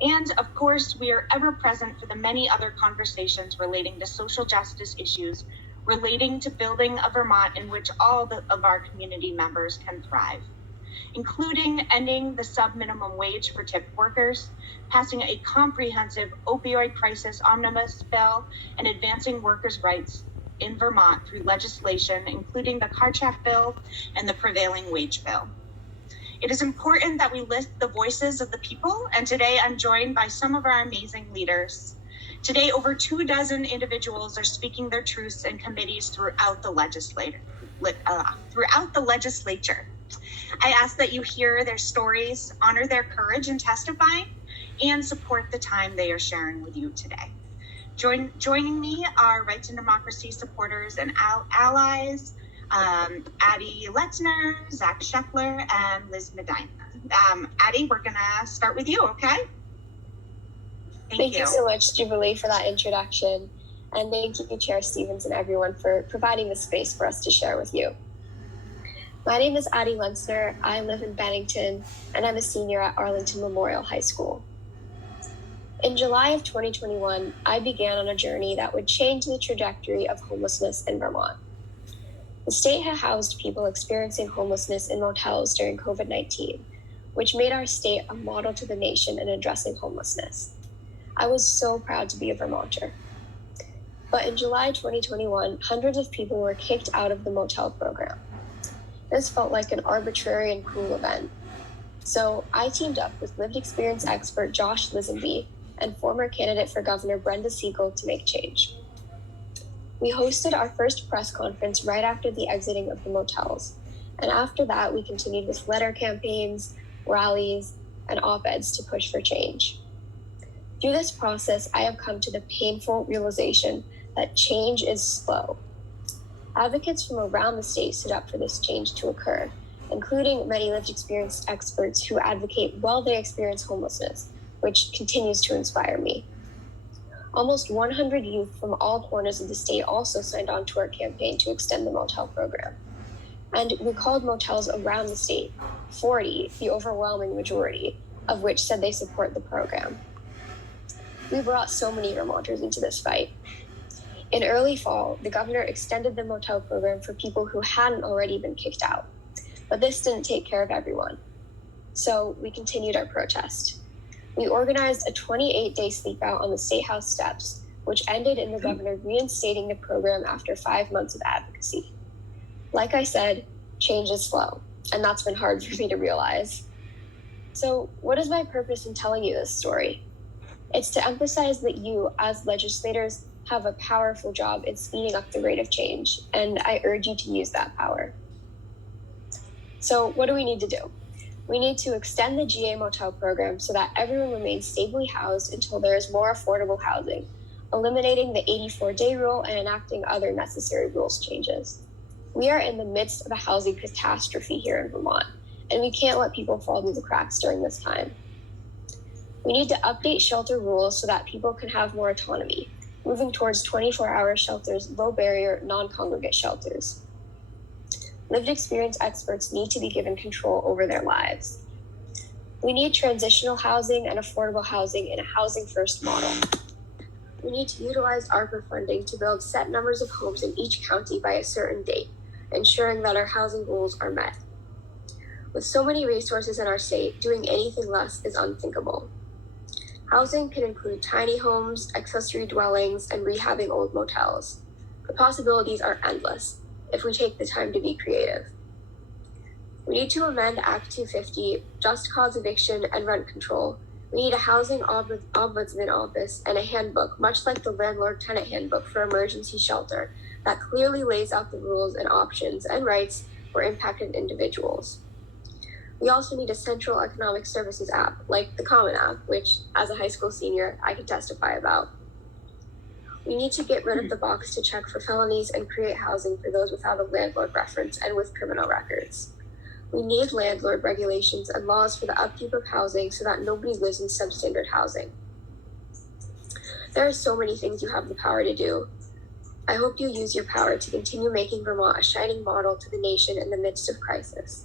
And of course, we are ever present for the many other conversations relating to social justice issues, relating to building a Vermont in which all of our community members can thrive, including ending the sub-minimum wage for tipped workers, passing a comprehensive opioid crisis omnibus bill, and advancing workers' rights in Vermont through legislation, including the car check bill and the prevailing wage bill. It is important that we lift the voices of the people, and today I'm joined by some of our amazing leaders. Today, over 24 individuals are speaking their truths in committees throughout the legislature. I ask that you hear their stories, honor their courage in testifying, and support the time they are sharing with you today. Joining me are Rights and Democracy supporters and allies, Addie Lentzner, Zach Scheffler, and Liz Medina. Addie, we're gonna start with you, okay? Thank you so much, Jubilee, for that introduction. And thank you, Chair Stevens and everyone for providing the space for us to share with you. My name is Addie Lentzner. I live in Bennington, and I'm a senior at Arlington Memorial High School. In July of 2021, I began on a journey that would change the trajectory of homelessness in Vermont. The state had housed people experiencing homelessness in motels during COVID-19, which made our state a model to the nation in addressing homelessness. I was so proud to be a Vermonter. But in July 2021, hundreds of people were kicked out of the motel program. This felt like an arbitrary and cruel event. So I teamed up with lived experience expert Josh Lisenby and former candidate for governor Brenda Siegel to make change. We hosted our first press conference right after the exiting of the motels. And after that, we continued with letter campaigns, rallies, and op-eds to push for change. Through this process, I have come to the painful realization that change is slow. Advocates from around the state stood up for this change to occur, including many lived experience experts who advocate while they experience homelessness, which continues to inspire me. Almost 100 youth from all corners of the state also signed on to our campaign to extend the motel program. And we called motels around the state, 40, the overwhelming majority, of which said they support the program. We brought so many Vermonters into this fight. In early fall, the governor extended the motel program for people who hadn't already been kicked out. But this didn't take care of everyone. So we continued our protest. We organized a 28-day sleep out on the State House steps, which ended in the governor reinstating the program after 5 months of advocacy. Like I said, change is slow, and that's been hard for me to realize. So what is my purpose in telling you this story? It's to emphasize that you, as legislators, have a powerful job in speeding up the rate of change, and I urge you to use that power. So what do we need to do? We need to extend the GA motel program so that everyone remains stably housed until there is more affordable housing, eliminating the 84-day rule and enacting other necessary rules changes. We are in the midst of a housing catastrophe here in Vermont, and we can't let people fall through the cracks during this time. We need to update shelter rules so that people can have more autonomy, moving towards 24-hour shelters, low-barrier, non-congregate shelters. Lived experience experts need to be given control over their lives. We need transitional housing and affordable housing in a housing-first model. We need to utilize ARPA funding to build set numbers of homes in each county by a certain date, ensuring that our housing goals are met. With so many resources in our state, doing anything less is unthinkable. Housing can include tiny homes, accessory dwellings, and rehabbing old motels. The possibilities are endless if we take the time to be creative. We need to amend Act 250, just cause eviction and rent control. We need a housing ombudsman office and a handbook, much like the landlord-tenant handbook for emergency shelter, that clearly lays out the rules and options and rights for impacted individuals. We also need a central economic services app, like the Common App, which, as a high school senior, I can testify about. We need to get rid of the box to check for felonies and create housing for those without a landlord reference and with criminal records. We need landlord regulations and laws for the upkeep of housing so that nobody lives in substandard housing. There are so many things you have the power to do. I hope you use your power to continue making Vermont a shining model to the nation in the midst of crisis.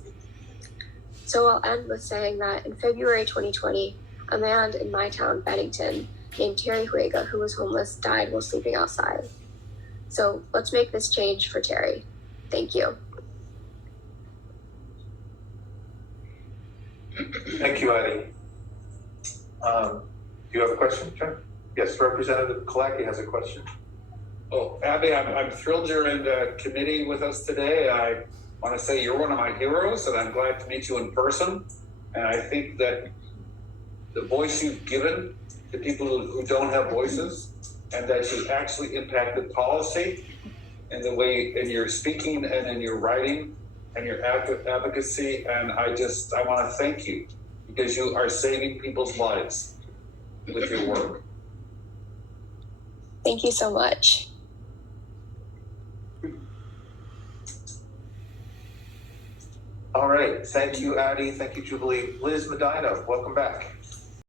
So I'll end with saying that in February 2020, a man in my town, Bennington, named Terry Huega, who was homeless, died while sleeping outside. So let's make this change for Terry. Thank you. Thank you, Addie. Do you have a question, Jen? Yes, Representative Kalaki has a question. Oh, Abby, I'm thrilled you're in the committee with us today. I want to say you're one of my heroes, and I'm glad to meet you in person. And I think that the voice you've given to people who don't have voices, and that you actually impacted policy in the way in your speaking and in your writing and your advocacy. And I want to thank you because you are saving people's lives with your work. Thank you so much. All right, thank you, Addie. Thank you, Jubilee. Liz Medina, welcome back.